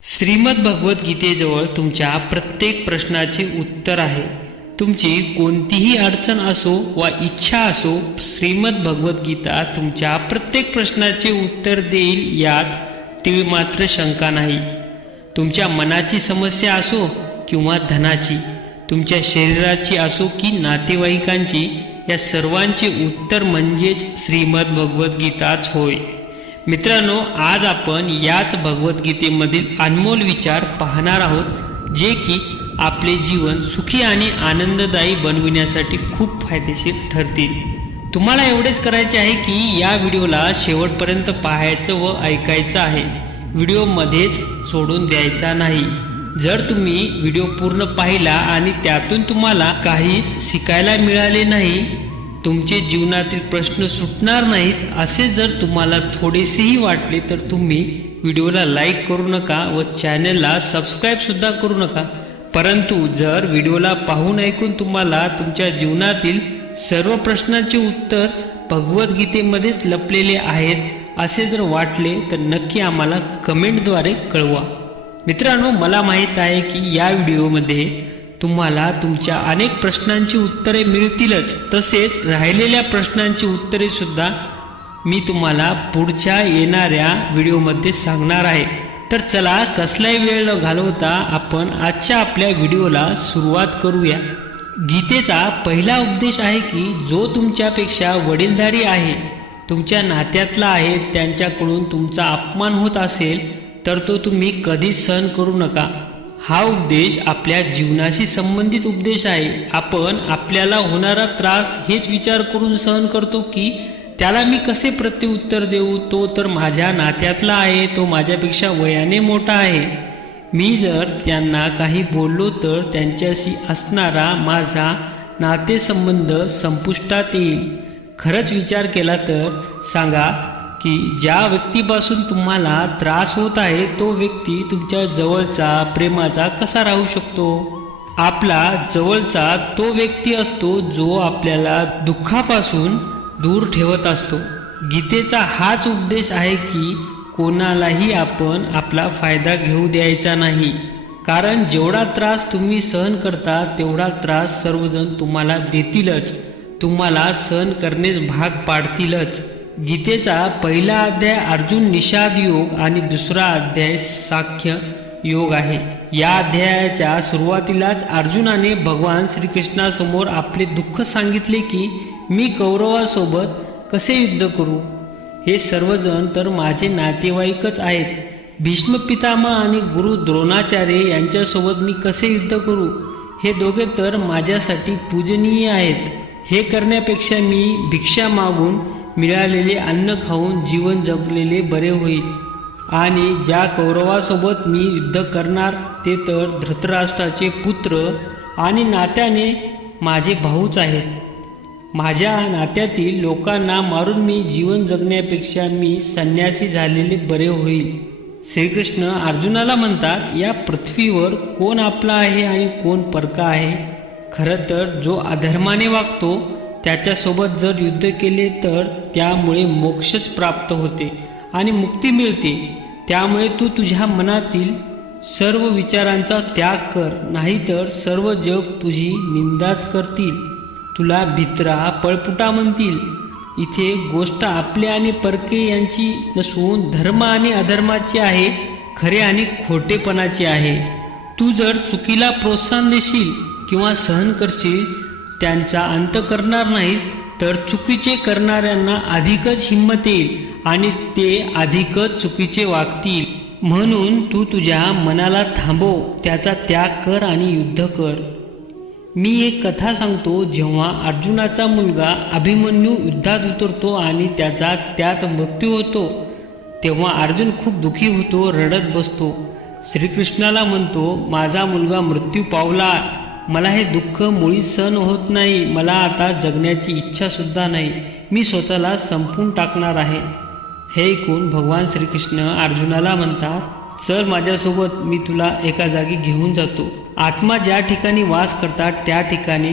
श्रीमद भगवत गीतेजवळ तुमच्या प्रत्येक प्रश्नाचे उत्तर आहे। तुमची कोणतीही अडचण असो वा इच्छा असो, श्रीमद भगवत गीता तुमच्या प्रत्येक प्रश्नाचे उत्तर देईल, यात ती मात्र शंका नाही। तुमच्या मनाची समस्या असो किंवा धनाची, तुमच्या शरीराची असो की नातेवाईकांची, या सर्वांचे उत्तर म्हणजेच श्रीमद भगवत गीताच होय। मित्रांनो, आज आपण याच भगवद्गीतेमधील अनमोल विचार पाहणार आहोत, जे की आपले जीवन सुखी आणि आनंददायी बनविण्यासाठी खूप फायदेशीर ठरतील। तुम्हाला एवढेच करायचे आहे की या व्हिडिओला शेवटपर्यंत पाहायचं व ऐकायचं आहे, व्हिडिओ मध्येच सोडून द्यायचा नाही। जर तुम्ही व्हिडिओ पूर्ण पाहिला आणि त्यातून तुम्हाला काहीच शिकायला मिळाले नाही, तुमचे जीवनातील प्रश्न सुटणार नाहीत असे जर तुम्हाला थोडेसेही वाटले, तर तुम्ही व्हिडिओला लाईक करू नका व चॅनलला सबस्क्राईब सुद्धा करू नका। परंतु जर व्हिडिओला पाहून ऐकून तुम्हाला तुमच्या जीवनातील सर्व प्रश्नांचे उत्तर भगवद्गीतेमध्येच लपलेले आहेत असे जर वाटले, तर नक्की आम्हाला कमेंटद्वारे कळवा। मित्रांनो, मला माहीत आहे की या व्हिडिओमध्ये तुम्हाला तुमच्या अनेक प्रश्नांची उत्तरे मिळतीलच, तसेच राहिलेल्या प्रश्नांची उत्तरे सुद्धा मी तुम्हाला पुढच्या येणाऱ्या व्हिडिओमध्ये सांगणार आहे। तर चला, कसलाही वेळ न घालवता आपण आजच्या आपल्या व्हिडिओला सुरुवात करूया। गीतेचा पहिला उपदेश आहे की जो तुमच्यापेक्षा वडीलधारी आहे, तुमच्या नात्यातला आहे, त्यांच्याकडून तुमचा अपमान होत असेल तर तो तुम्ही कधीच सहन करू नका। हा उपदेश आपल्या जीवनाशी संबंधित उपदेश आहे। आपण आपल्याला होणारा त्रास हेच विचार करून सहन करतो की त्याला मी कसे प्रत्युत्तर देऊ, तो तर माझ्या नात्यातला आहे, तो माझ्यापेक्षा वयाने मोठा आहे, मी जर त्यांना काही बोललो तर त्यांच्याशी असणारा माझा नातेसंबंध संपुष्टात येईल। खरंच विचार केला तर सांगा की ज्या व्यक्तीपासून तुम्हाला त्रास होत आहे, तो व्यक्ती तुमच्या जवळचा, प्रेमाचा कसा राहू शकतो? आपला जवळचा तो व्यक्ती असतो जो आपल्याला दुःखापासून दूर ठेवत असतो। गीतेचा हाच उपदेश आहे की कोणालाही आपण आपला फायदा घेऊ द्यायचा नाही, कारण जेवढा त्रास तुम्ही सहन करता तेवढा त्रास सर्वजण तुम्हाला देतीलच, तुम्हाला सहन करण्यास भाग पाडतीलच। गीतेचा पहिला अध्याय अर्जुन निषाद योग आणि दुसरा अध्याय साख्य योग आहे। या अध्यायाच्या सुरुवातीलाच अर्जुनाने भगवान श्रीकृष्णासमोर आपले दुःख सांगितले की मी कौरवासोबत कसे युद्ध करू? हे सर्वजण तर माझे नातेवाईकच आहेत। भीष्म पितामह आणि गुरु द्रोणाचार्य यांच्यासोबत मी कसे युद्ध करू? हे दोघे तर माझ्यासाठी पूजनीय आहेत। हे करण्यापेक्षा मी भिक्षा मागून मिळालेले अन्न खाऊन जीवन जगलेले बरे होईल। आणि ज्या कौरवासोबत मी युद्ध करणार ते तर धृतराष्ट्राचे पुत्र आणि नात्याने माझे भाऊच आहेत। माझ्या नात्यातील लोकांना मारून मी जीवन जगण्यापेक्षा मी संन्यासी झालेले बरे होईल। श्रीकृष्ण अर्जुनाला म्हणतात, या पृथ्वीवर कोण आपला आहे आणि कोण परका आहे? खरं तर जो अधर्माने वागतो त्याच्यासोबत जर युद्ध केले तर त्यामुळे मोक्षच प्राप्त होते आणि मुक्ती मिळते। त्यामुळे तू तुझ्या मनातील सर्व विचारांचा त्याग कर, नाहीतर सर्व जग तुझी निंदाच करतील, तुला भित्रा पळपुटा म्हणतील। इथे गोष्ट आपले आणि परके यांची नसून धर्म आणि अधर्माची आहे, खरे आणि खोटेपणाची आहे। तू जर चुकीला प्रोत्साहन देशील किंवा सहन करशील, त्यांचा अंत करणार नाहीस, तर चुकीचे करणाऱ्यांना अधिकच हिंमत येईल आणि ते अधिकच चुकीचे वागतील। म्हणून तू तुझ्या मनाला थांबव, त्याचा त्याग कर आणि युद्ध कर। मी एक कथा सांगतो। जेव्हा अर्जुनाचा मुलगा अभिमन्यू युद्धात उतरतो आणि त्याचा त्यात मृत्यू होतो, तेव्हा अर्जुन खूप दुःखी होतो, रडत बसतो। श्रीकृष्णाला म्हणतो, माझा मुलगा मृत्यू पावला, मला हे दुःख मुळी सहन होत नाही, मला आता जगण्याची इच्छा सुद्धा नाही, मी स्वतःला संपवून टाकणार आहे। हे ऐकून भगवान श्रीकृष्ण अर्जुनाला म्हणतात, चल माझ्यासोबत, मी तुला एका जागी घेऊन जातो। आत्मा ज्या ठिकाणी वास करतात त्या ठिकाणी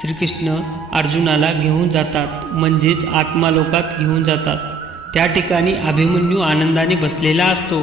श्रीकृष्ण अर्जुनाला घेऊन जातात, म्हणजेच आत्मालोकात घेऊन जातात। त्या ठिकाणी अभिमन्यू आनंदाने बसलेला असतो,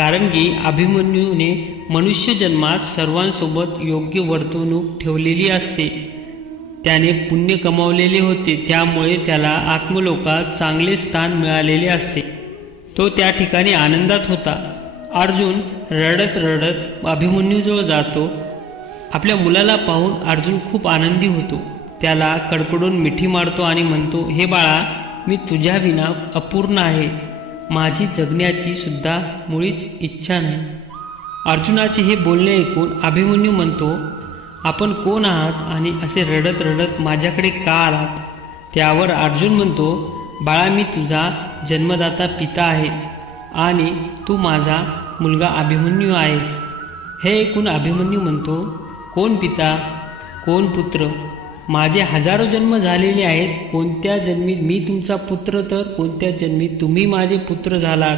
कारण की अभिमन्यूने मनुष्य जन्मात सर्वांसोबत योग्य वर्तणूक ठेवलेली असते. त्याने पुण्य कमावलेले होते, त्यामुळे त्याला आत्मलोकात चांगले स्थान मिळालेले असते. तो त्या ठिकाणी आनंदात होता. अर्जुन रडत रडत अभिमन्यूजवळ जातो. आपल्या मुलाला पाहून अर्जुन खूप आनंदी होतो. त्याला कडकडून मिठी मारतो आणि म्हणतो, हे बाळा, मी तुझ्या विना अपूर्ण आहे. माझी जगण्याची सुद्धा मुळीच इच्छा नाही. अर्जुनाचे हे बोलणे ऐकून अभिमन्यू म्हणतो, आपण कोण आहात आणि असे रडत रडत माझ्याकडे का आलात? त्यावर अर्जुन म्हणतो, बाळा, मी तुझा जन्मदाता पिता आहे आणि तू माझा मुलगा अभिमन्यू आहेस. हे ऐकून अभिमन्यू म्हणतो, कोण पिता, कोण पुत्र? माझे हजारो जन्म झालेले आहेत. कोणत्या जन्मी मी तुमचा पुत्र तर कोणत्या जन्मी तुम्ही माझे पुत्र झालात.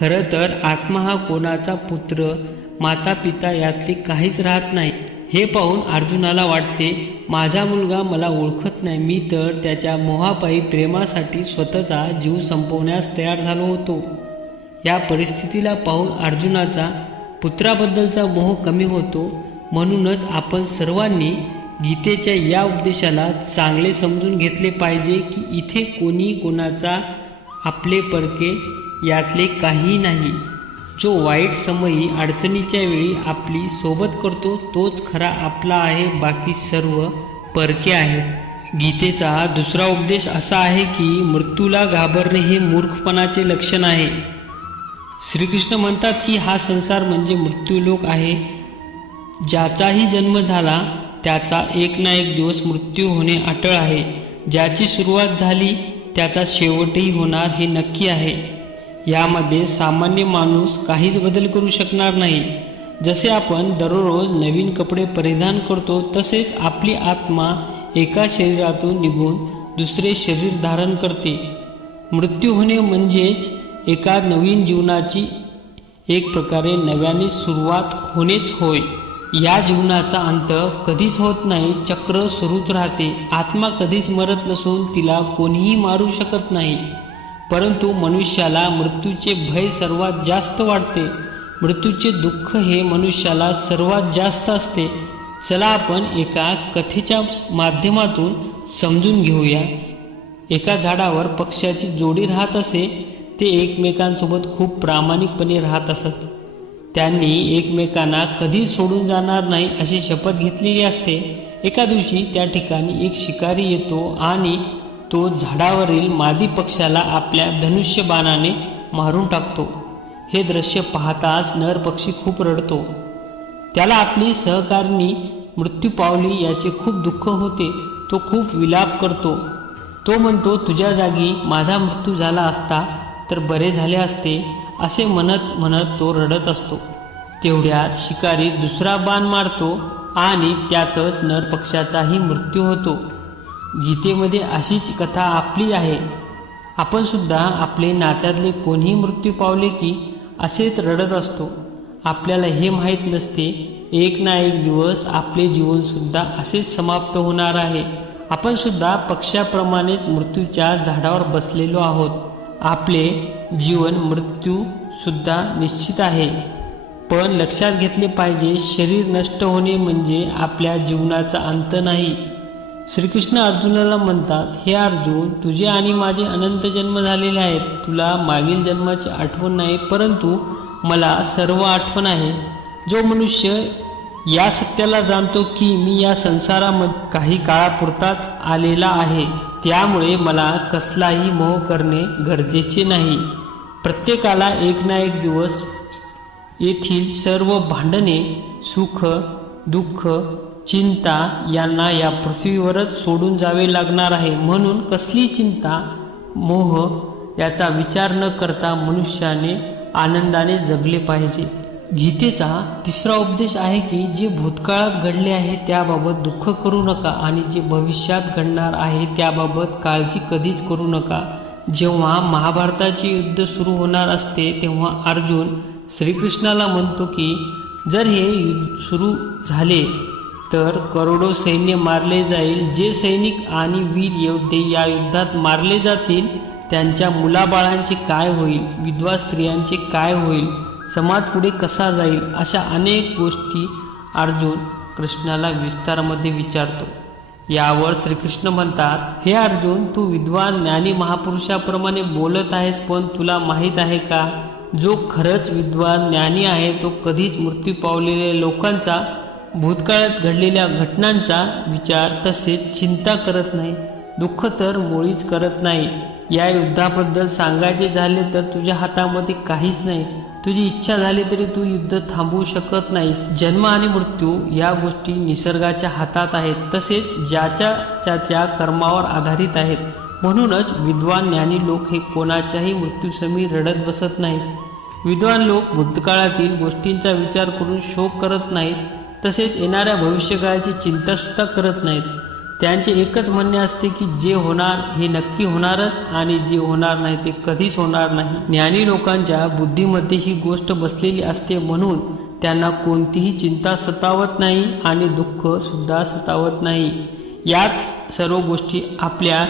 खरं तर आत्मा हा कोणाचा पुत्र, माता पिता यातले काहीच राहत नाही. हे पाहून अर्जुनाला वाटते, माझा मुलगा मला ओळखत नाही. मी तर त्याच्या मोहापायी प्रेमासाठी स्वतःचा जीव संपवण्यास तयार झालो होतो. या परिस्थितीला पाहून अर्जुनाचा पुत्राबद्दलचा मोह कमी होतो. म्हणूनच आपण सर्वांनी गीतेच्या या उपदेशाला चांगले समजून घेतले पाहिजे की इथे कोणी कोणाचा आपले परके यातले काही नाही. जो वाईट समयी अडचणीच्या वेळी आपली सोबत करतो तोच खरा आपला आहे, बाकी सर्व परके आहेत. गीतेचा दुसरा उपदेश असा आहे की मृत्यूला घाबरणे हे मूर्खपणाचे लक्षण आहे. श्रीकृष्ण म्हणतात की हा संसार म्हणजे मृत्यूलोक आहे. ज्याचाही जन्म झाला त्याचा एक ना एक दिवस मृत्यू होणे अटळ आहे. ज्याची सुरुवात झाली त्याचा शेवटही होणार हे नक्की आहे. यामध्ये सामान्य माणूस काहीच बदल करू शकणार नाही. जसे आपण दररोज नवीन कपडे परिधान करतो तसेच आपली आत्मा एका शरीरातून निघून दुसरे शरीर धारण करते. मृत्यू होणे म्हणजेच एका नवीन जीवनाची एक प्रकारे नव्याने सुरुवात होणेच होय. या जीवनाचा अंत कधीच होत नाही, चक्र सुरूच राहते. आत्मा कधीच मरत नसून तिला कोणीही मारू शकत नाही. परंतु मनुष्याला मृत्यूचे भय सर्वात जास्त वाटते. मृत्यूचे दुःख हे मनुष्याला सर्वात जास्त असते. चला आपण एका कथेच्या माध्यमातून समजून घेऊया. एका झाडावर पक्ष्याची जोडी राहत असे. ते एकमेकांसोबत खूप प्रामाणिकपणे राहत असत. त्यांनी एकमेकांना कधीच सोडून जाणार नाही अशी शपथ घेतलेली असते. एका दिवशी त्या ठिकाणी एक शिकारी येतो आणि तो झाडावरील मादी पक्ष्याला आपल्या धनुष्य बाणाने मारून टाकतो. हे दृश्य पाहताच नर पक्षी खूप रडतो. त्याला आपली सहकारिणी मृत्यू पावली याचे खूप दुःख होते. तो खूप विलाप करतो. तो म्हणतो, तुझ्या जागी माझा मृत्यू झाला असता तर बरे झाले असते, असे म्हणत म्हणत तो रडत असतो. तेवढ्यात शिकारी दुसरा बाण मारतो आणि त्यातच नर पक्ष्याचाही मृत्यू होतो. गीतेमध्ये अशीच कथा आपली आहे. आपण सुद्धा आपले नात्यातले कोणीही मृत्यू पावले की असेच रडत असतो. आपल्याला हे माहीत नसते एक ना एक दिवस आपले जीवनसुद्धा असेच समाप्त होणार आहे. आपण सुद्धा पक्ष्याप्रमाणेच मृत्यूच्या झाडावर बसलेलो आहोत. आपले जीवन मृत्यू सुद्धा निश्चित आहे. पण लक्षात घेतले पाहिजे, शरीर नष्ट होणे म्हणजे आपल्या जीवनाचा अंत नाही. श्रीकृष्ण अर्जुनाला म्हणतात, हे अर्जुन, तुझे आणि माझे अनंत जन्म झालेले आहेत. तुला मागील जन्माची आठवण नाही, परंतु मला सर्व आठवण आहे. जो मनुष्य या सत्याला जाणतो की मी या संसारामध्ये काही काळापुरताच आलेला आहे, त्यामुळे मला कसलाही मोह करणे गरजेचे नाही. प्रत्येकाला एक ना एक दिवस येथील सर्व भांडणे, सुख, दुःख, चिंता यांना या पृथ्वीवरच सोडून जावे लागणार आहे. म्हणून कसली चिंता, मोह याचा विचार न करता मनुष्याने आनंदाने जगले पाहिजे. गीतेचा तिसरा उपदेश आहे की जे भूतकाळात घडले आहे त्याबाबत दुःख करू नका आणि जे भविष्यात घडणार आहे त्याबाबत काळजी कधीच करू नका. जेव्हा महाभारताचे युद्ध सुरू होणार असते तेव्हा अर्जुन श्रीकृष्णाला म्हणतो की जर हे युद्ध सुरू झाले तर करोडो सैन्य मारले जाईल. जे सैनिक आणि वीर योद्धे या युद्धात मारले जातील त्यांच्या मुलाबाळांचे काय होईल, विधवा स्त्रियांचे काय होईल, समाज पुढे कसा जाईल, अशा अनेक गोष्टी अर्जुन कृष्णाला विस्तारामध्ये विचारतो. यावर श्रीकृष्ण म्हणतात, हे अर्जुन, तू विद्वान ज्ञानी महापुरुषाप्रमाणे बोलत आहेस, पण तुला माहीत आहे का, जो खरंच विद्वान ज्ञानी आहे तो कधीच मृत्यू पावलेल्या लोकांचा, भूतकाळात घडलेल्या घटनांचा विचार तसेच चिंता करत नाही, दुःख तर मुळीच करत नाही. या युद्धाबद्दल सांगायचे झाले तर तुझ्या हातामध्ये काहीच नाही. तुझी इच्छा झाली तरी तू युद्ध थांबवू शकत नाहीस. जन्म आणि मृत्यू या गोष्टी निसर्गाच्या हातात आहेत, तसेच ज्याच्या त्याच्या कर्मावर आधारित आहेत. म्हणूनच विद्वान ज्ञानी लोक हे कोणाच्याही मृत्यूसमी रडत बसत नाहीत. विद्वान लोक भूतकाळातील गोष्टींचा विचार करून शोक करत नाहीत, तसेच येणाऱ्या भविष्यकाळाची चिंतासुद्धा करत नाहीत. त्यांचे एकच म्हणणे असते की जे होणार हे नक्की होणारच आणि जे होणार नाही ते कधीच होणार नाही. ज्ञानी लोकांच्या बुद्धीमध्ये ही गोष्ट बसलेली असते, म्हणून त्यांना कोणतीही चिंता सतावत नाही आणि दुःख सुद्धा सतावत नाही. याच सर्व गोष्टी आपल्या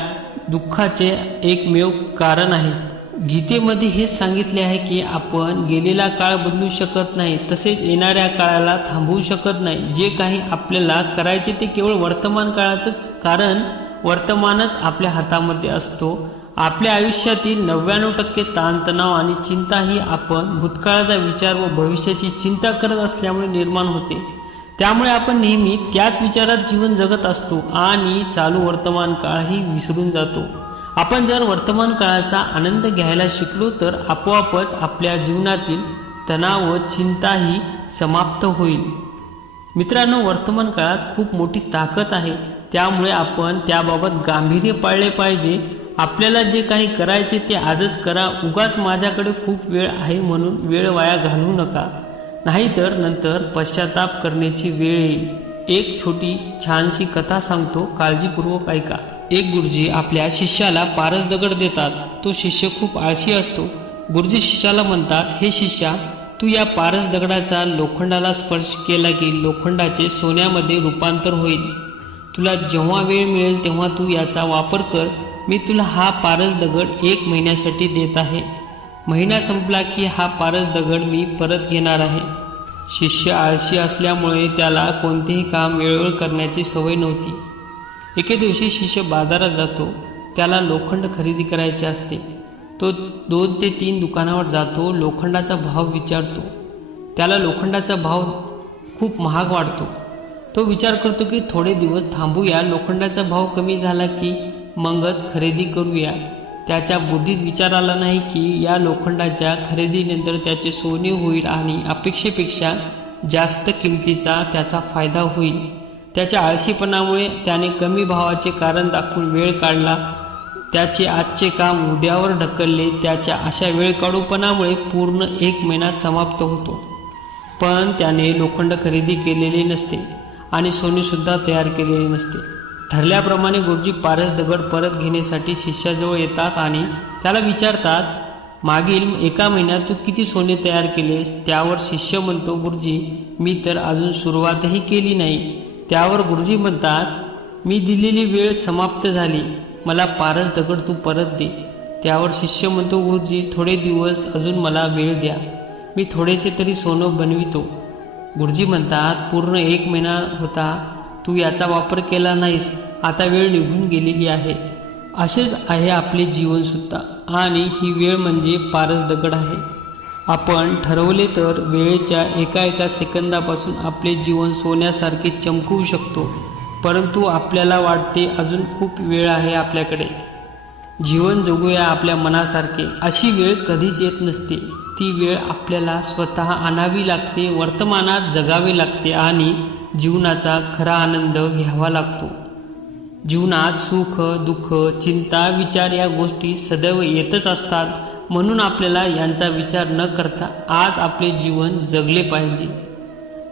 दुःखाचे एकमेव कारण आहेत. गीतेमध्ये हेच सांगितले आहे की आपण गेलेला काळ बदलू शकत नाही, तसेच येणाऱ्या काळाला थांबवू शकत नाही. जे काही आपल्याला करायचे ते केवळ वर्तमान काळातच, कारण वर्तमानच आपल्या हातामध्ये असतो. आपल्या आयुष्यातील 99% ताणतणाव आणि चिंता ही आपण भूतकाळाचा विचार व भविष्याची चिंता करत असल्यामुळे निर्माण होते. त्यामुळे आपण नेहमी त्याच विचारात जीवन जगत असतो आणि चालू वर्तमान काळही विसरून जातो. आपण जर वर्तमान काळाचा आनंद घ्यायला शिकलो तर आपोआपच आपल्या जीवनातील तणाव व चिंताही समाप्त होईल. मित्रांनो, वर्तमान काळात खूप मोठी ताकद आहे, त्यामुळे आपण त्याबाबत गांभीर्य पाळले पाहिजे. आपल्याला जे काही करायचे ते आजच करा. उगाच माझ्याकडे खूप वेळ आहे म्हणून वेळ वाया घालवू नका, नाहीतर नंतर पश्चाताप करण्याची वेळ येईल. एक छोटी छानशी कथा सांगतो, काळजीपूर्वक ऐका. एक गुरुजी आपल्या शिष्याला पारस दगड देतात. तो शिष्य खूप आळशी असतो. गुरुजी शिष्याला म्हणतात, हे शिष्या, तू या पारस दगडाचा लोखंडाला स्पर्श केला की लोखंडाचे सोन्यामध्ये रूपांतर होईल. तुला जेव्हा वेळ मिळेल तेव्हा तू याचा वापर कर. मी तुला हा पारस दगड 1 महिन्यासाठी देत आहे. महिना संपला की हा पारस दगड मी परत घेणार आहे. शिष्य आळशी असल्यामुळे त्याला कोणतेही काम वेळोवेळी करण्याची सवय नव्हती. एके दिवशी शिष्य बाजारात जातो. त्याला लोखंड खरेदी करायचे असते. तो 2 ते 3 दुकानावर जातो. लोखंडाचा भाव विचारतो. त्याला लोखंडाचा भाव खूप महाग वाटतो. तो विचार करतो की थोडे दिवस थांबूया, लोखंडाचा भाव कमी झाला की मगच खरेदी करूया. त्याच्या बुद्धीत विचार आला नाही की या लोखंडाच्या खरेदीनंतर त्याचे सोने होईल आणि अपेक्षेपेक्षा जास्त किमतीचा त्याचा फायदा होईल. त्याच्या आळशीपणामुळे त्याने कमी भावाचे कारण दाखवून वेळ काढला. त्याचे आजचे काम उद्यावर ढकलले. त्याच्या अशा वेळ काढूपणामुळे पूर्ण 1 महिना समाप्त होतो. पण त्याने लोखंड खरेदी केलेले नसते आणि सोनेसुद्धा तयार केलेले नसते. ठरल्याप्रमाणे गुरुजी पारस दगड परत घेण्यासाठी शिष्याजवळ येतात आणि त्याला विचारतात, मागील 1 महिन्यात तू किती सोने तयार केलेस? त्यावर शिष्य म्हणतो, गुरुजी, मी तर अजून सुरुवातही केली नाही. त्यावर गुरुजी म्हणतात, मी दिलेली वेळ समाप्त झाली. मला पारस दगड तू परत दे. त्यावर शिष्य म्हणतो, गुरुजी, थोडे दिवस अजून मला वेळ द्या. मी थोडेसे तरी सोनं बनवितो. गुरुजी म्हणतात, पूर्ण 1 महिना होता, तू याचा वापर केला नाहीस. आता वेळ निघून गेलेली आहे. असेच आहे आपले जीवनसुद्धा आणि ही वेळ म्हणजे पारस दगड आहे. आपण ठरवले तर वेळेच्या एका सेकंदापासून आपले जीवन सोन्यासारखे चमकवू शकतो. परंतु आपल्याला वाटते अजून खूप वेळ आहे आपल्याकडे. जीवन जगूया आपल्या मनासारखे, अशी वेळ कधीच येत नसते. ती वेळ आपल्याला स्वतः आणावी लागते, वर्तमानात जगावे लागते आणि जीवनाचा खरा आनंद घ्यावा लागतो. जीवनात सुख, दुःख, चिंता, विचार या गोष्टी सदैव येतच असतात. म्हणून आपल्याला यांचा विचार न करता आज आपले जीवन जगले पाहिजे,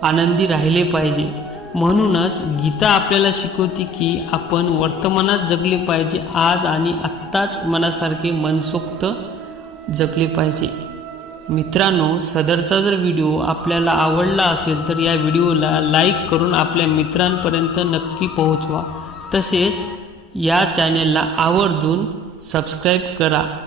आनंदी राहिले पाहिजे. म्हणूनच गीता आपल्याला शिकवते की आपण वर्तमानात जगले पाहिजे. आज आणि आत्ताच मनासारखे मनसोक्त जगले पाहिजे. मित्रांनो, सदरचा जर व्हिडिओ आपल्याला आवडला असेल तर या व्हिडिओला लाईक करून आपल्या मित्रांपर्यंत नक्की पोहोचवा. तसेच या चॅनेलला आवर्जून सबस्क्राईब करा.